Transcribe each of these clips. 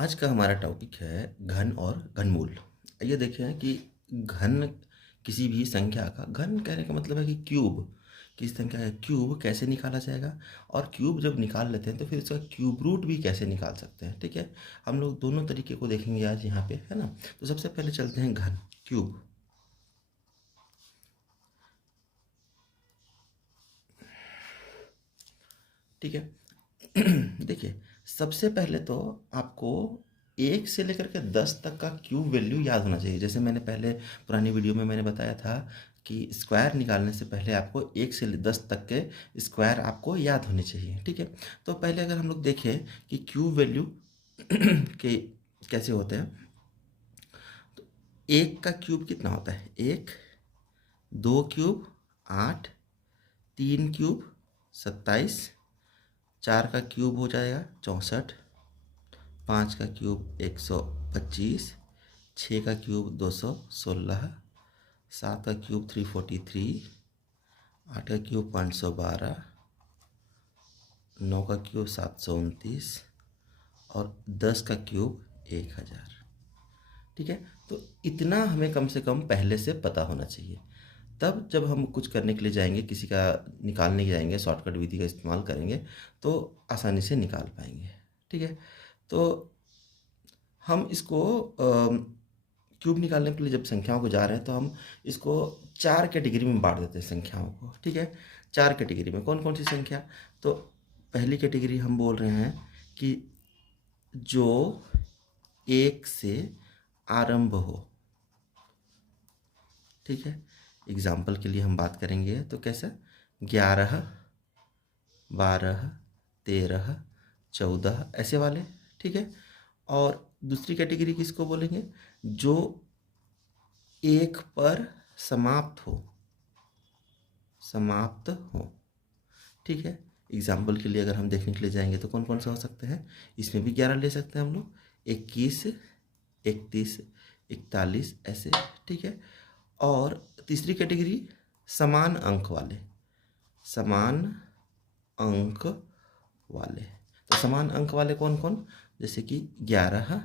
आज का हमारा टॉपिक है घन और घनमूल। ये देखें कि घन किसी भी संख्या का, घन कहने का मतलब है कि क्यूब, किसी संख्या का क्यूब कैसे निकाला जाएगा, और क्यूब जब निकाल लेते हैं तो फिर इसका क्यूब रूट भी कैसे निकाल सकते हैं। ठीक है, हम लोग दोनों तरीके को देखेंगे आज यहाँ पे, है ना। तो सबसे पहले चलते हैं घन, क्यूब। ठीक है। देखिए, सबसे पहले तो आपको 1 से लेकर के 10 तक का क्यूब वैल्यू याद होना चाहिए। जैसे मैंने पहले पुरानी वीडियो में मैंने बताया था कि स्क्वायर निकालने से पहले आपको 1 से 10 तक के स्क्वायर आपको याद होने चाहिए। ठीक है, तो पहले अगर हम लोग देखें कि क्यूब वैल्यू के कैसे होते हैं, तो 1 का क्यूब कितना होता है? 1, 2 क्यूब 8, 3 क्यूब 27, 4 का क्यूब हो जाएगा 64, 5 का क्यूब 125, 6 का क्यूब 216, 7 का क्यूब 343, 8 का क्यूब 512, 9 का क्यूब 729 और 10 का क्यूब 1000। ठीक है, तो इतना हमें कम से कम पहले से पता होना चाहिए। तब जब हम कुछ करने के लिए जाएंगे, किसी का निकालने के जाएंगे, शॉर्टकट विधि का इस्तेमाल करेंगे तो आसानी से निकाल पाएंगे। ठीक है, तो हम इसको क्यूब निकालने के लिए जब संख्याओं को जा रहे हैं तो हम इसको 4 कैटेगरी में बांट देते हैं संख्याओं को। ठीक है, 4 कैटेगरी में कौन कौन सी संख्या? तो पहली कैटेगरी हम बोल रहे हैं कि जो 1 से आरंभ हो। ठीक है, एग्जाम्पल के लिए हम बात करेंगे तो कैसा? 11, 12, 13, 14 ऐसे वाले। ठीक है, और दूसरी कैटेगरी किसको बोलेंगे? जो 1 पर समाप्त हो, समाप्त हो। ठीक है, एग्जाम्पल के लिए अगर हम देखने के लिए जाएंगे तो कौन कौन सा हो सकते हैं? इसमें भी 11 ले सकते हैं हम लोग, 21, 31, 41 ऐसे। ठीक है, और तीसरी कैटेगरी समान अंक वाले, समान अंक वाले। तो समान अंक वाले कौन कौन? जैसे कि 11,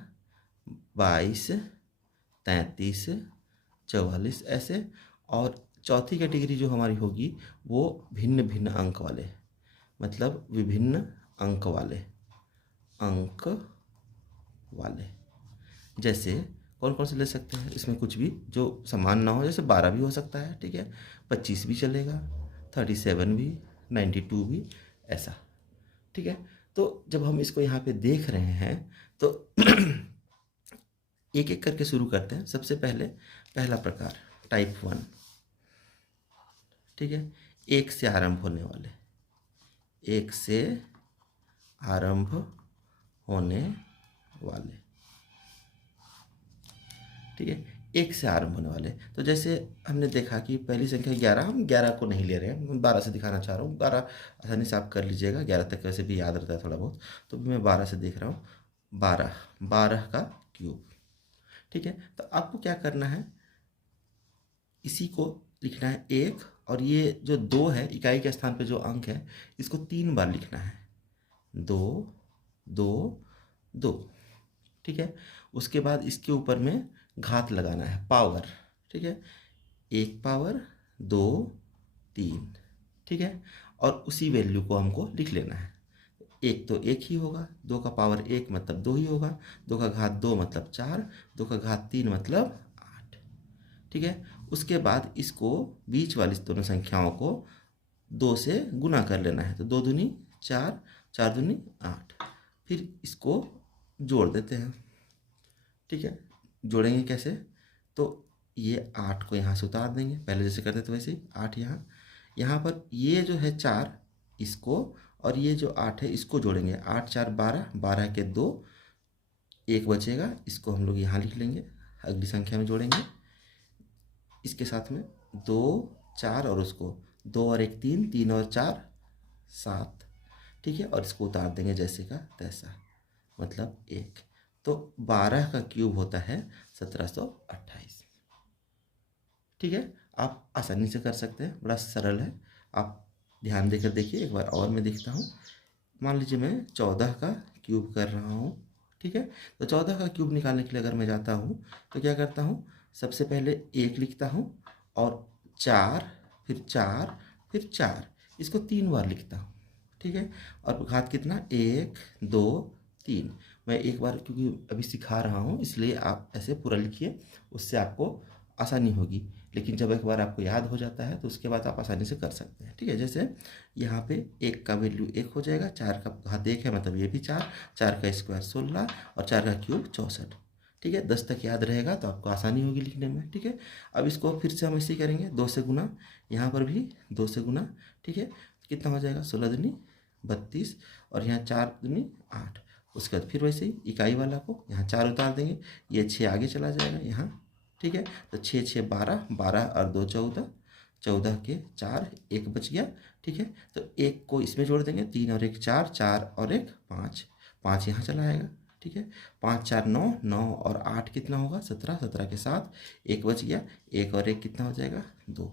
22, 33, 44 ऐसे। और चौथी कैटेगरी जो हमारी होगी वो भिन्न भिन्न अंक वाले, मतलब विभिन्न अंक वाले, अंक वाले। जैसे कौन कौन से ले सकते हैं? इसमें कुछ भी जो समान ना हो, जैसे 12 भी हो सकता है। ठीक है, 25 भी चलेगा, 37 भी, 92 भी, ऐसा। ठीक है, तो जब हम इसको यहाँ पे देख रहे हैं तो एक एक करके शुरू करते हैं। सबसे पहले पहला प्रकार, टाइप 1। ठीक है, 1 से आरंभ होने वाले, 1 से आरंभ होने वाले। ठीक है, 1 से आरंभ होने वाले। तो जैसे हमने देखा कि पहली संख्या 11, हम 11 को नहीं ले रहे हैं, मैं 12 से दिखाना चाह रहा हूँ। 12 आसानी से आप कर लीजिएगा, 11 तक वैसे भी याद रहता है थोड़ा बहुत, तो मैं 12 से देख रहा हूँ। 12, 12 का क्यूब। ठीक है, तो आपको क्या करना है, इसी को लिखना है 1, और ये जो 2 है, इकाई के स्थान पे जो अंक है, इसको 3 बार लिखना है। 2, 2, 2। ठीक है, उसके बाद इसके ऊपर में घात लगाना है, पावर। ठीक है, 1 पावर, 2, 3। ठीक है, और उसी वैल्यू को हमको लिख लेना है। 1 तो 1 ही होगा, 2 का पावर 1 मतलब 2 ही होगा, 2 का घात 2 मतलब 4, 2 का घात 3 मतलब 8। ठीक है, उसके बाद इसको बीच वाली दोनों संख्याओं को 2 से गुना कर लेना है। तो 2 दूनी 4, 4 दूनी 8। फिर इसको जोड़ देते हैं। ठीक है, जोड़ेंगे कैसे? तो ये 8 को यहाँ से उतार देंगे, पहले जैसे करते थे वैसे ही। 8 यहाँ, यहाँ पर ये जो है 4, इसको, और ये जो 8 है इसको जोड़ेंगे। 8 4 12, 12 के 2, 1 बचेगा, इसको हम लोग यहाँ लिख लेंगे, अगली संख्या में जोड़ेंगे। इसके साथ में 2, 4 और उसको 2 और 1 3, 3 और 4 7। ठीक है, और इसको उतार देंगे जैसे का तैसा, मतलब 1। तो 12 का क्यूब होता है 1728। ठीक है, आप आसानी से कर सकते हैं, बड़ा सरल है। आप ध्यान देकर देखिए, एक बार और मैं देखता हूँ। मान लीजिए मैं 14 का क्यूब कर रहा हूँ। ठीक है। तो 14 का क्यूब निकालने के लिए अगर मैं जाता हूँ तो क्या करता हूँ, सबसे पहले 1 लिखता हूँ और 4, फिर 4, फिर 4, इसको 3 बार लिखता हूँ, ठीक है। और घात कितना, 1 2 3। मैं एक बार क्योंकि अभी सिखा रहा हूँ इसलिए आप ऐसे पूरा लिखिए, उससे आपको आसानी होगी। लेकिन जब एक बार आपको याद हो जाता है तो उसके बाद आप आसानी से कर सकते हैं, ठीक है। जैसे यहाँ पे 1 का वैल्यू 1 हो जाएगा, 4 का घात 1 है मतलब ये भी 4, 4 का स्क्वायर 16 और 4 का क्यूब 64, ठीक है। 10 तक याद रहेगा तो आपको आसानी होगी लिखने में, ठीक है। अब इसको फिर से हम ऐसे ही करेंगे, 2 से गुना, यहाँ पर भी 2 से गुना, ठीक है। कितना हो जाएगा, 16 दूनी 32 और यहाँ 4 दूनी 8। उसके बाद फिर वैसे ही इकाई वाला को यहाँ 4 उतार देंगे, ये 6 आगे चला जाएगा यहाँ, ठीक है। तो 6 6 12, 12 और 2 14, 14 के 4, 1 बच गया, ठीक है। तो 1 को इसमें जोड़ देंगे, 3 और 1 4, 4 और 1 5, 5 यहाँ चला आएगा, ठीक है। 5 4 9, 9 और 8 कितना होगा, 17, 17 के साथ 1 बच गया, 1 और 1 कितना हो जाएगा, 2।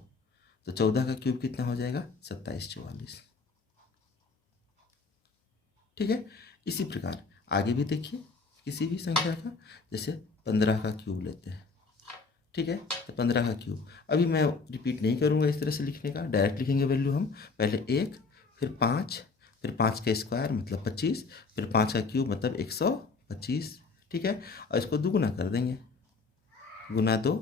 तो 14 का क्यूब कितना हो जाएगा, 27 44, ठीक है। इसी प्रकार आगे भी देखिए किसी भी संख्या का, जैसे 15 का क्यूब लेते हैं, ठीक है। तो 15 का क्यूब अभी मैं रिपीट नहीं करूँगा इस तरह से लिखने का, डायरेक्ट लिखेंगे वैल्यू हम, पहले 1, फिर 5, फिर 5 का स्क्वायर मतलब 25, फिर 5 का क्यूब मतलब 125, ठीक है। और इसको दुगुना कर देंगे, गुना 2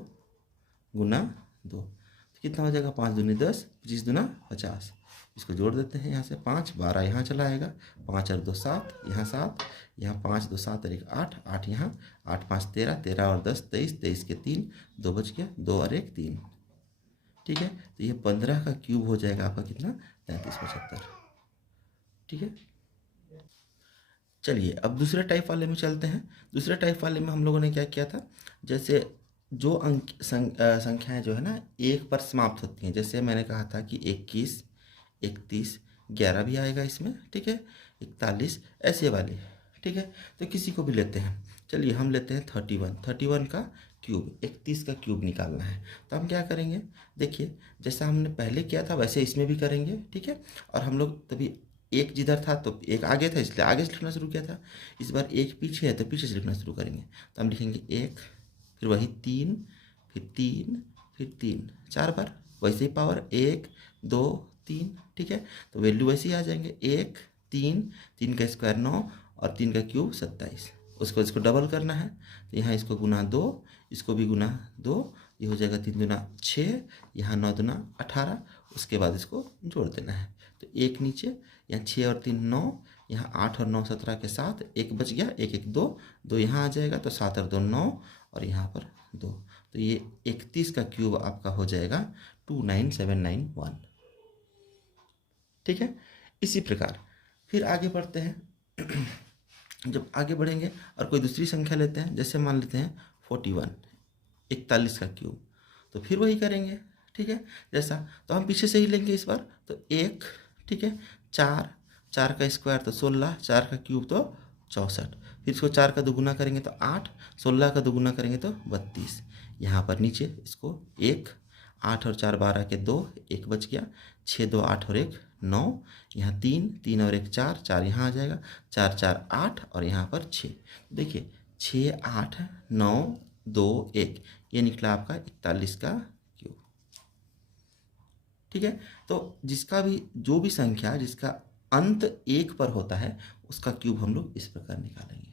गुना 2, तो कितना हो जाएगा, 5 दूनी 10, 25 दूना 50। इसको जोड़ देते हैं, यहाँ से 5 12 यहाँ चला आएगा, 5 और 2 7, यहाँ 7, यहाँ 5 2 7 और 1 8, 8 यहाँ, 8 5 13, 13 और 10 23, 23 के 3, 2 बच गया, 2 और 1 3, ठीक है। तो ये 15 का क्यूब हो जाएगा आपका कितना, 33 75, ठीक है। चलिए अब दूसरे टाइप वाले में चलते हैं। दूसरे टाइप वाले में हम लोगों ने क्या किया था, जैसे जो संख्याएं जो है ना 1 पर समाप्त होती हैं, जैसे मैंने कहा था कि 21 31 11 भी आएगा इसमें, ठीक है, 41 ऐसे वाले, ठीक है। तो किसी को भी लेते हैं, चलिए हम लेते हैं 31, 31 का क्यूब, 31 का क्यूब निकालना है। तो हम क्या करेंगे, देखिए जैसा हमने पहले किया था वैसे इसमें भी करेंगे, ठीक है। और हम लोग तभी एक जिधर था तो एक आगे था इसलिए आगे से लिखना शुरू किया था, इस बार एक पीछे है तो पीछे से लिखना शुरू करेंगे। तो हम लिखेंगे 1, फिर वही 3, फिर 3, फिर 3, 4 बार, वैसे ही पावर 1 2 3, ठीक है। तो वैल्यू वैसे ही आ जाएंगे, 1 3, 3 का स्क्वायर 9 और 3 का क्यूब 27। उसको इसको डबल करना है तो यहाँ इसको गुना 2, इसको भी गुना 2, ये हो जाएगा 3 दूना 6, यहाँ 9 दूना 18, उसके बाद इसको जोड़ देना है। तो 1 नीचे, यहाँ 6 और 3 9, यहाँ 8 और 9 17 के साथ 1 बच गया, 1 1 2, 2 यहाँ आ जाएगा तो 7 और 2 9 और यहाँ पर 2। तो ये 31 का क्यूब आपका हो जाएगा 29791, ठीक है। इसी प्रकार फिर आगे बढ़ते हैं। जब आगे बढ़ेंगे और कोई दूसरी संख्या लेते हैं, जैसे मान लेते हैं 41, 41 का क्यूब, तो फिर वही करेंगे, ठीक है। जैसा तो हम पीछे से ही लेंगे इस बार, तो 1, ठीक है, 4, 4 का स्क्वायर तो 16, 4 का क्यूब तो 64, फिर इसको 4 का दोगुना करेंगे तो 8, 16 का दोगुना करेंगे तो 32, यहाँ पर नीचे इसको 1, 8 और 4 12 के 2, 1 बच गया, 6 2 8 और 1 9, यहाँ 3 3 और 1 4, 4 यहाँ आ जाएगा, 4 4 8 और यहाँ पर 6। देखिए 6 8 9 2 1, ये निकला आपका 41 का क्यूब, ठीक है। तो जिसका भी जो भी संख्या जिसका अंत 1 पर होता है उसका क्यूब हम लोग इस प्रकार निकालेंगे,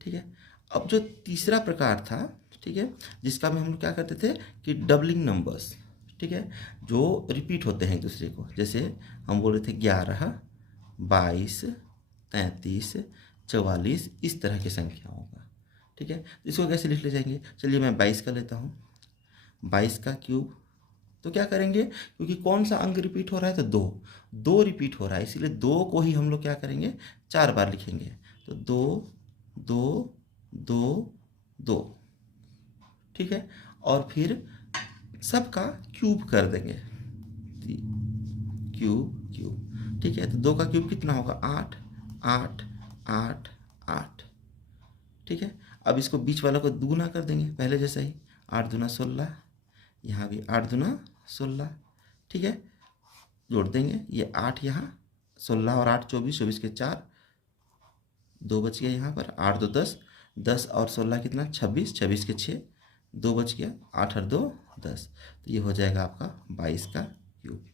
ठीक है। अब जो तीसरा प्रकार था, ठीक है, जिसका में हम लोग क्या करते थे कि डबलिंग नंबर्स, ठीक है, जो रिपीट होते हैं एक दूसरे को, जैसे हम बोल रहे थे 11 22 33 44, इस तरह की संख्याओं का, ठीक है। इसको कैसे लिख ले जाएंगे, चलिए मैं 22 का लेता हूँ, 22 का क्यूब, तो क्या करेंगे, क्योंकि कौन सा अंक रिपीट हो रहा है, तो 2 रिपीट हो रहा है, इसीलिए 2 को ही हम लोग क्या करेंगे 4 बार लिखेंगे। तो 2 2 2 2, ठीक है। और फिर सबका क्यूब कर देंगे, क्यूब क्यूब, ठीक है। तो 2 का क्यूब कितना होगा, 8 8 8 8, ठीक है। अब इसको बीच वाला को दुगुना कर देंगे पहले जैसा ही, 8 दूना 16, यहाँ भी 8 दूना 16, ठीक है। जोड़ देंगे, ये 8 यहाँ, 16 और 8 24, 24 के 4 2 बच गया यहाँ पर, 8 2 10, 10 और 16 कितना 26, 26 के 6, 2 बच गया, 8 और 2 10, तो ये हो जाएगा आपका 22 का क्यूब।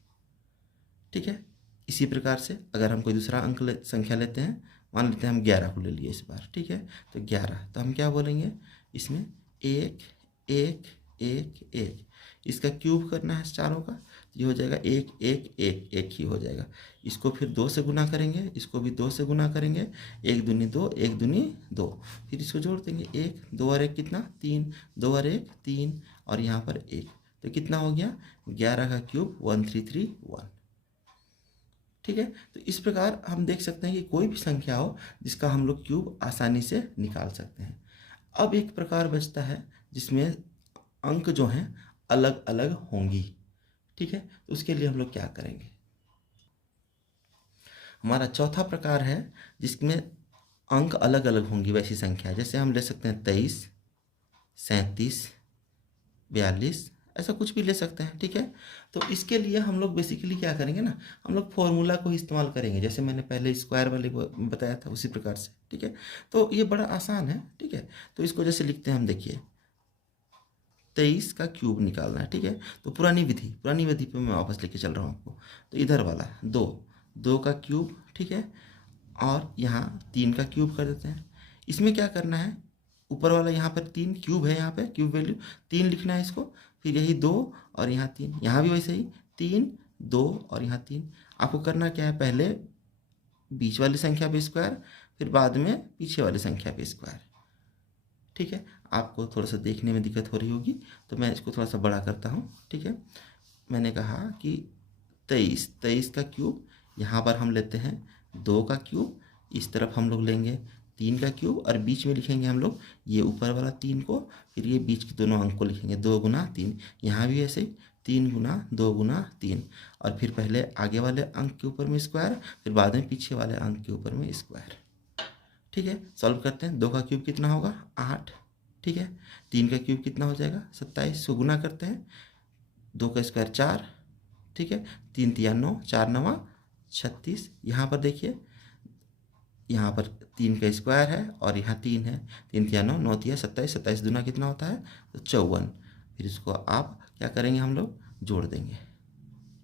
ठीक है। इसी प्रकार से अगर हम कोई दूसरा संख्या लेते हैं, मान लेते हैं हम 11 को ले लिए इस बार। ठीक है, तो 11, तो हम क्या बोलेंगे इसमें 1 1 1 1, इसका क्यूब करना है चारों का, तो ये हो जाएगा 1 1 1 1 ही हो जाएगा। इसको फिर 2 से गुना करेंगे, इसको भी 2 से गुना करेंगे, 1 दूनी 2, 1 दूनी 2, फिर इसको जोड़ देंगे 1 2 और 1 कितना 3, 2 और 1 3, और यहाँ पर 1, तो कितना हो गया 11 का क्यूब 1331। ठीक है, तो इस प्रकार हम देख सकते हैं कि कोई भी संख्या हो जिसका हम लोग क्यूब आसानी से निकाल सकते हैं। अब एक प्रकार बचता है जिसमें अंक जो हैं अलग अलग होंगी। ठीक है, तो उसके लिए हम लोग क्या करेंगे, हमारा चौथा प्रकार है जिसमें अंक अलग अलग होंगी वैसी संख्या, जैसे हम ले सकते हैं 23 37 42, ऐसा कुछ भी ले सकते हैं। ठीक है, तो इसके लिए हम लोग बेसिकली क्या करेंगे ना, हम लोग फॉर्मूला को इस्तेमाल करेंगे, जैसे मैंने पहले स्क्वायर वाले को बताया था उसी प्रकार से। ठीक है, तो ये बड़ा आसान है। ठीक है, तो इसको जैसे लिखते हैं हम, देखिए 23 का क्यूब निकालना है। ठीक है, तो पुरानी विधि पे मैं वापस लेके चल रहा हूँ आपको। तो इधर वाला 2 का क्यूब, ठीक है, और यहाँ 3 का क्यूब कर देते हैं। इसमें क्या करना है, ऊपर वाला यहाँ पर 3 क्यूब है, यहाँ पे क्यूब वैल्यू 3 लिखना है इसको, फिर यही 2 और यहाँ 3, यहाँ भी वैसे ही 3 2 और यहाँ 3। आपको करना क्या है, पहले बीच वाली संख्या पे स्क्वायर, फिर बाद में पीछे वाली संख्या पे स्क्वायर। ठीक है, आपको थोड़ा सा देखने में दिक्कत हो रही होगी, तो मैं इसको थोड़ा सा बड़ा करता हूँ। ठीक है, मैंने कहा कि 23 का क्यूब, यहाँ पर हम लेते हैं 2 का क्यूब, इस तरफ हम लोग लेंगे 3 का क्यूब, और बीच में लिखेंगे हम लोग ये ऊपर वाला 3 को, फिर ये बीच के दोनों अंक को लिखेंगे 2 गुना 3, यहाँ भी ऐसे 3 गुना 2 गुना 3, और फिर पहले आगे वाले अंक के ऊपर में स्क्वायर, फिर बाद में पीछे वाले अंक के ऊपर में स्क्वायर। ठीक है, सॉल्व करते हैं। 2 का क्यूब कितना होगा 8। ठीक है, 3 का क्यूब कितना हो जाएगा 27, सो गुना करते हैं, 2 का स्क्वायर 4। ठीक है, 3 3 9, 4 9 36। यहाँ पर देखिए, यहाँ पर 3 का स्क्वायर है और यहाँ 3 है, 3 3 9 9 3 27, 27 दूना कितना होता है तो 54। फिर इसको आप क्या करेंगे, हम लोग जोड़ देंगे।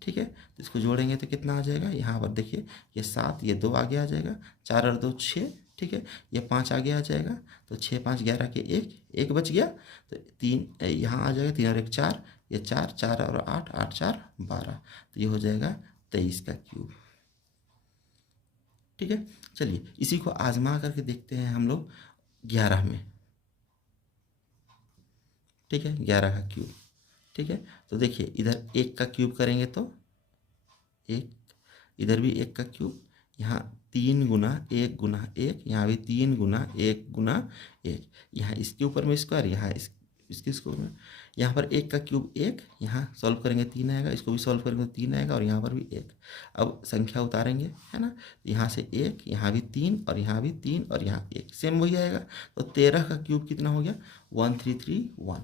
ठीक है, तो इसको जोड़ेंगे तो कितना आ जाएगा, यहाँ पर देखिए ये 7, ये 2 आगे आ जाएगा, 4 और 2 6। ठीक है, ये 5 आगे आ जाएगा, तो 6 5 11 के 1 बच गया, तो 3 यहाँ आ जाएगा, 3 और 1 4, ये 4 4 और 8 8 4 12, तो ये हो जाएगा 23 का क्यूब। ठीक है, चलिए इसी को आजमा करके देखते हैं हम लोग 11 में। ठीक है, 11 का क्यूब। ठीक है, तो देखिए इधर 1 का क्यूब करेंगे तो 1, इधर भी 1 का क्यूब, यहाँ 3 गुना 1 गुना 1, यहाँ भी 3 गुना 1 गुना 1, यहाँ इसके ऊपर में स्क्वायर, यहाँ इसके ऊपर में, यहाँ पर 1 का क्यूब 1, यहाँ सॉल्व करेंगे 3 आएगा, इसको भी सॉल्व करेंगे तो 3 आएगा, और यहाँ पर भी 1। अब संख्या उतारेंगे, है ना, यहाँ से 1, यहाँ भी 3, और यहाँ भी 3, और यहाँ 1, सेम वही आएगा। तो 13 का क्यूब कितना हो गया 1331।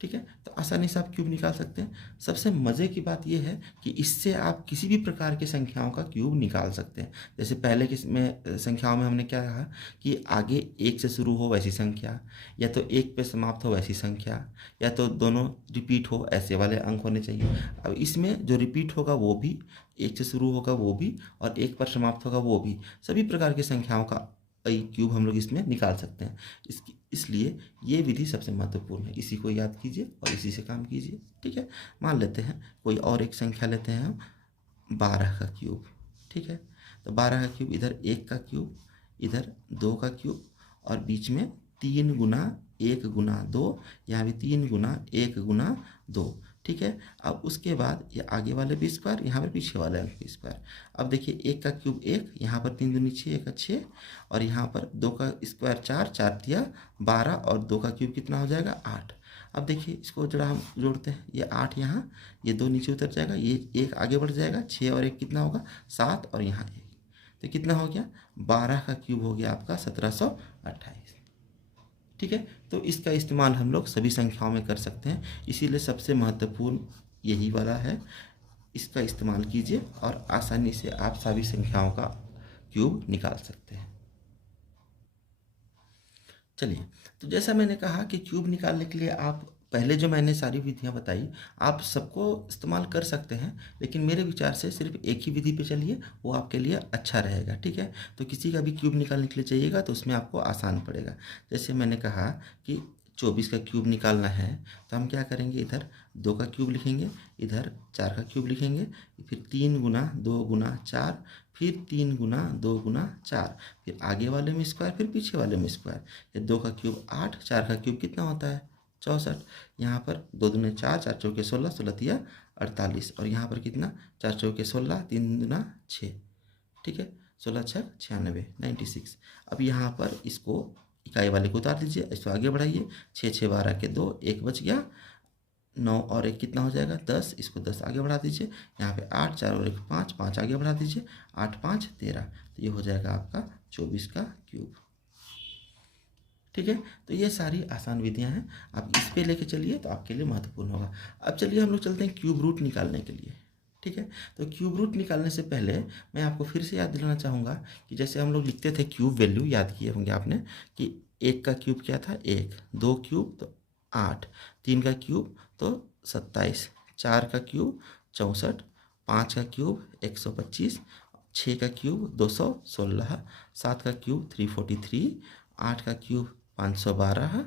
ठीक है, तो आसानी से आप क्यूब निकाल सकते हैं। सबसे मज़े की बात यह है कि इससे आप किसी भी प्रकार की संख्याओं का क्यूब निकाल सकते हैं। जैसे पहले की संख्याओं में हमने क्या कहा कि आगे 1 से शुरू हो वैसी संख्या, या तो 1 पे समाप्त हो वैसी संख्या, या तो दोनों रिपीट हो, ऐसे वाले अंक होने चाहिए। अब इसमें जो रिपीट होगा वो भी, 1 से शुरू होगा वो भी, और 1 पर समाप्त होगा वो भी, सभी प्रकार की संख्याओं का क्यूब हम लोग इसमें निकाल सकते हैं। इसलिए ये विधि सबसे महत्वपूर्ण है, इसी को याद कीजिए और इसी से काम कीजिए। ठीक है, मान लेते हैं कोई और एक संख्या लेते हैं हम, 12 का क्यूब। ठीक है, तो 12 का क्यूब, इधर 1 का क्यूब, इधर 2 का क्यूब, और बीच में 3 गुना 1 गुना 2, यहाँ भी 3 गुना 1 गुना 2। ठीक है, अब उसके बाद ये आगे वाले भी स्क्वायर, यहाँ पर पीछे वाले अंक भी स्क्वायर। अब देखिए 1 का क्यूब 1, यहाँ पर 3 दूनी 6, 1 का 6, और यहाँ पर 2 का स्क्वायर 4, 4 तिया 12, और 2 का क्यूब कितना हो जाएगा 8। अब देखिए इसको जरा हम जोड़ते हैं, ये 8 यहाँ, ये 2 नीचे उतर जाएगा, ये 1 आगे बढ़ जाएगा, 6 और 1 कितना होगा 7, और यहाँ 1, तो कितना हो गया 12 का क्यूब हो गया आपका 1728। ठीक है, तो इसका इस्तेमाल हम लोग सभी संख्याओं में कर सकते हैं, इसीलिए सबसे महत्वपूर्ण यही वाला है। इसका इस्तेमाल कीजिए और आसानी से आप सभी संख्याओं का क्यूब निकाल सकते हैं। चलिए, तो जैसा मैंने कहा कि क्यूब निकालने के लिए आप पहले जो मैंने सारी विधियां बताई आप सबको इस्तेमाल कर सकते हैं, लेकिन मेरे विचार से सिर्फ एक ही विधि पे चलिए, वो आपके लिए अच्छा रहेगा। ठीक है, तो किसी का भी क्यूब निकालने के लिए चाहिएगा तो उसमें आपको आसान पड़ेगा। जैसे मैंने कहा कि 24 का क्यूब निकालना है, तो हम क्या करेंगे, इधर 2 का क्यूब लिखेंगे, इधर 4 का क्यूब लिखेंगे, फिर 3 गुना 2 गुना 4, फिर 3 गुना 2 गुना 4, फिर आगे वाले में स्क्वायर, फिर पीछे वाले में स्क्वायर। ये 2 का क्यूब 8, 4 का क्यूब कितना होता है 64। यहाँ पर 2 दूने 4, 4 चौके 16, 16 तिया 48, और यहाँ पर कितना 4 चौके 16, 3 दूना 6। ठीक है, 16 छः 96, 96। अब यहाँ पर इसको इकाई वाले को उतार दीजिए, इसको आगे बढ़ाइए, 6 6 12 के 2, 1 बच गया, 9 और 1 कितना हो जाएगा 10, इसको 10 आगे बढ़ा दीजिए, यहाँ पे 8 4 और 1 5, 5 आगे बढ़ा दीजिए, 8 5 13, तो ये हो जाएगा आपका 24 का क्यूब। ठीक है, तो ये सारी आसान विधियां हैं, आप इस पे लेके चलिए तो आपके लिए महत्वपूर्ण होगा। अब चलिए हम लोग चलते हैं क्यूब रूट निकालने के लिए। ठीक है, तो क्यूब रूट निकालने से पहले मैं आपको फिर से याद दिलाना चाहूँगा कि जैसे हम लोग लिखते थे क्यूब वैल्यू, याद किए होंगे आपने कि 1 का क्यूब क्या था 1, 2 क्यूब तो 8, 3 का क्यूब तो 27, 4 का क्यूब 64, 5 का क्यूब 125, 6 का क्यूब 216, 7 का क्यूब 343, 8 का क्यूब 512,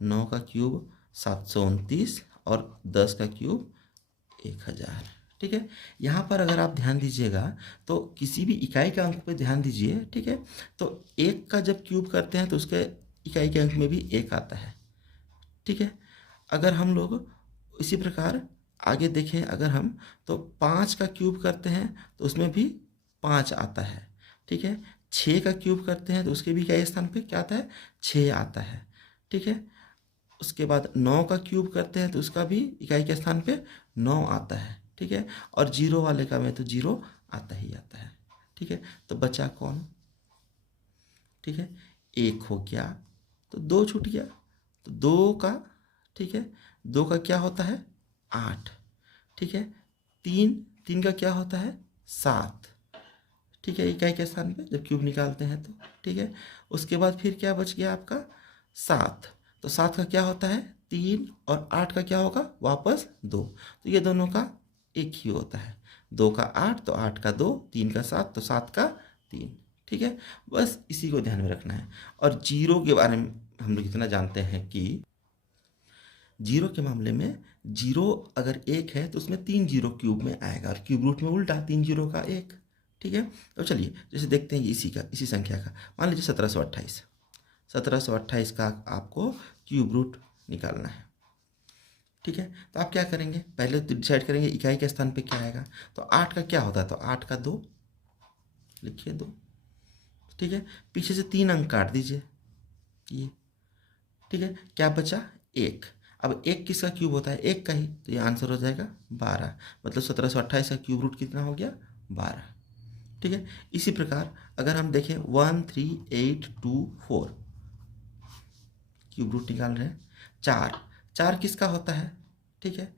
9 का क्यूब 729 और 10 का क्यूब 1000। ठीक है, यहाँ पर अगर आप ध्यान दीजिएगा तो किसी भी इकाई के अंक पे ध्यान दीजिए। ठीक है, तो 1 का जब क्यूब करते हैं तो उसके इकाई के अंक में भी 1 आता है। ठीक है, अगर हम लोग इसी प्रकार आगे देखें, अगर हम तो 5 का क्यूब करते हैं तो उसमें भी 5 आता है। ठीक है, 6 का क्यूब करते हैं तो उसके भी इकाई स्थान पे क्या आता है 6 आता है। ठीक है, उसके बाद 9 का क्यूब करते हैं तो उसका भी इकाई के स्थान पे 9 आता है। ठीक है, और जीरो वाले का में तो 0 आता ही आता है। ठीक है, तो बचा कौन, ठीक है 1 हो गया तो 2 छूट गया, तो 2 का, ठीक है 2 का क्या होता है 8। ठीक है, 3 का क्या होता है 7। ठीक है, इकाई के स्थान पे जब क्यूब निकालते हैं तो। ठीक है, उसके बाद फिर क्या बच गया आपका 7, तो 7 का क्या होता है 3, और 8 का क्या होगा वापस 2, तो ये दोनों का एक ही होता है, 2 का 8 तो 8 का 2, 3 का 7 तो 7 का 3। ठीक है, बस इसी को ध्यान में रखना है। और जीरो के बारे में हम लोग इतना जानते हैं कि जीरो के मामले में जीरो अगर 1 है तो उसमें 3 जीरो क्यूब में आएगा, और क्यूब रूट में उल्टा 3 जीरो का 1। ठीक है, तो चलिए जैसे देखते हैं इसी संख्या का, मान लीजिए 1728, 1728 का आपको क्यूब रूट निकालना है। ठीक है, तो आप क्या करेंगे, पहले तो डिसाइड करेंगे इकाई के स्थान पे क्या आएगा, तो 8 का क्या होता है, तो 8 का 2 लिखिए 2। ठीक है, पीछे से 3 अंक काट दीजिए ये। ठीक है, क्या बचा 1। अब 1 किसका क्यूब होता है 1 का ही, तो ये आंसर हो जाएगा 12, मतलब 1728 का क्यूब रूट कितना हो गया 12। ठीक है, इसी प्रकार अगर हम देखें 1 3 8 2 4 क्यूब रूट निकाल रहे हैं, 4 किसका होता है, ठीक है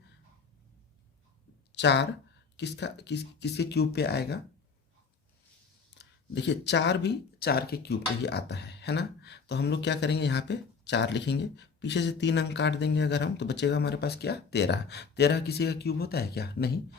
4 किसके क्यूब पे आएगा, देखिए 4 भी 4 के क्यूब पे ही आता है ना। तो हम लोग क्या करेंगे, यहाँ पे 4 लिखेंगे, पीछे से 3 अंक काट देंगे अगर हम, तो बचेगा हमारे पास क्या 13। 13 किसी का क्यूब होता है क्या, नहीं।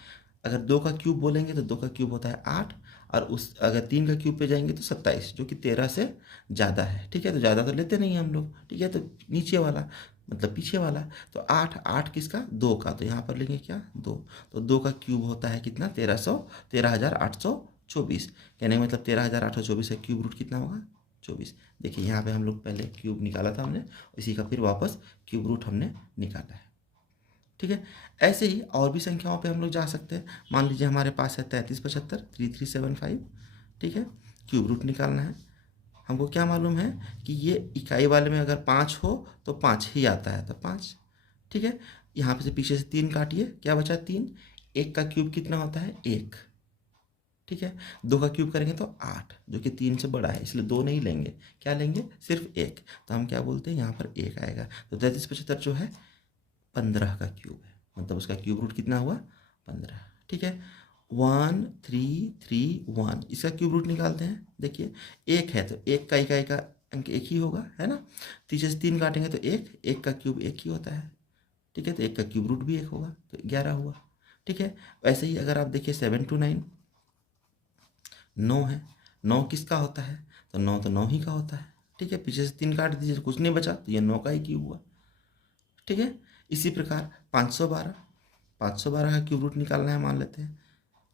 अगर 2 का क्यूब बोलेंगे तो 2 का क्यूब होता है 8, और उस अगर 3 का क्यूब पे जाएंगे तो 27, जो कि 13 से ज़्यादा है। ठीक है, तो ज़्यादा तो लेते नहीं हम लोग। ठीक है, तो नीचे वाला मतलब पीछे वाला, तो 8 किसका 2 का, तो यहाँ पर लेंगे क्या 2, तो 2 का क्यूब होता है कितना 13,824। कहने का मतलब 13,824 का क्यूब रूट कितना होगा 24। देखिए यहाँ पे हम लोग पहले क्यूब निकाला था हमने, इसी का फिर वापस क्यूब रूट हमने निकाला है। ठीक है, ऐसे ही और भी संख्याओं पे हम लोग जा सकते हैं। मान लीजिए हमारे पास है 3375 3375। ठीक है, क्यूब रूट निकालना है, हमको क्या मालूम है कि ये इकाई वाले में अगर 5 हो तो 5 ही आता है, तो 5। ठीक है, यहाँ पे से पीछे से 3 काटिए, क्या बचा 3। 1 का क्यूब कितना होता है 1। ठीक है, 2 का क्यूब करेंगे तो 8, जो कि 3 से बड़ा है, इसलिए 2 नहीं लेंगे, क्या लेंगे सिर्फ 1, तो हम क्या बोलते हैं यहाँ पर 1 आएगा। तो 3375 जो है 15 का क्यूब है, मतलब उसका क्यूब रूट कितना हुआ 15। ठीक है, 1331 इसका क्यूब रूट निकालते हैं। देखिए 1 है तो 1 का इकाई का अंक एक ही होगा, है ना। पीछे से 3 काटेंगे तो एक, एक का क्यूब एक ही होता है, ठीक है। तो एक का क्यूब रूट भी एक होगा, तो 11 हुआ, ठीक है। वैसे ही अगर आप देखिए 7 to 9, 9 है, 9 किसका होता है, तो 9 तो 9 ही का होता है, ठीक है। पीछे से 3 काट दीजिए तो कुछ नहीं बचा, तो ये 9 का ही क्यूब हुआ, ठीक है। इसी प्रकार 512, 512 का क्यूब रूट निकालना है मान लेते हैं,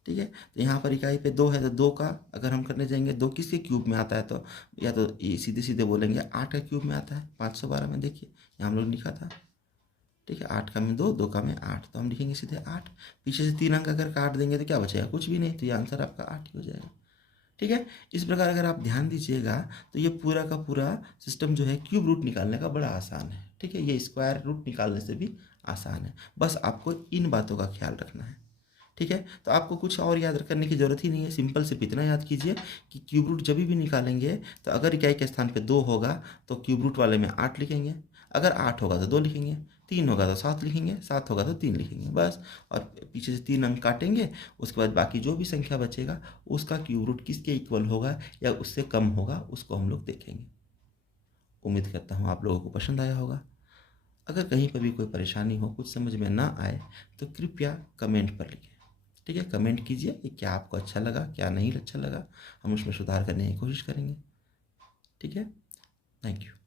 ठीक है। तो यहाँ पर इकाई पे 2 है, तो 2 का अगर हम करने जाएंगे 2 किसके क्यूब में आता है, तो या तो ये सीधे सीधे बोलेंगे 8 का क्यूब में आता है 512 में, देखिए यहाँ हम लोग लिखा था, ठीक है। 8 का में 2, 2 का में 8, तो हम लिखेंगे सीधे 8। पीछे से 3 अंक अगर काट देंगे तो क्या बचेगा, कुछ भी नहीं, तो ये आंसर आपका 8 ही हो जाएगा, ठीक है। इस प्रकार अगर आप ध्यान दीजिएगा तो ये पूरा का पूरा सिस्टम जो है क्यूब रूट निकालने का बड़ा आसान है, ठीक है। ये स्क्वायर रूट निकालने से भी आसान है, बस आपको इन बातों का ख्याल रखना है, ठीक है। तो आपको कुछ और याद करने की ज़रूरत ही नहीं है, सिंपल सिर्फ इतना याद कीजिए कि क्यूब रूट जब भी निकालेंगे तो अगर इकाई के स्थान पे 2 होगा तो क्यूब रूट वाले में 8 लिखेंगे, अगर 8 होगा तो 2 लिखेंगे, 3 होगा तो 7 लिखेंगे, 7 होगा तो 3 लिखेंगे, बस। और पीछे से 3 अंक काटेंगे, उसके बाद बाकी जो भी संख्या बचेगा उसका क्यूब रूट किसके इक्वल होगा या उससे कम होगा उसको हम लोग देखेंगे। उम्मीद करता हूँ आप लोगों को पसंद आया होगा। अगर कहीं पर भी कोई परेशानी हो, कुछ समझ में ना आए तो कृपया कमेंट पर लिखें, ठीक है। कमेंट कीजिए कि क्या आपको अच्छा लगा, क्या नहीं अच्छा लगा, हम उसमें सुधार करने की कोशिश करेंगे, ठीक है। Thank you.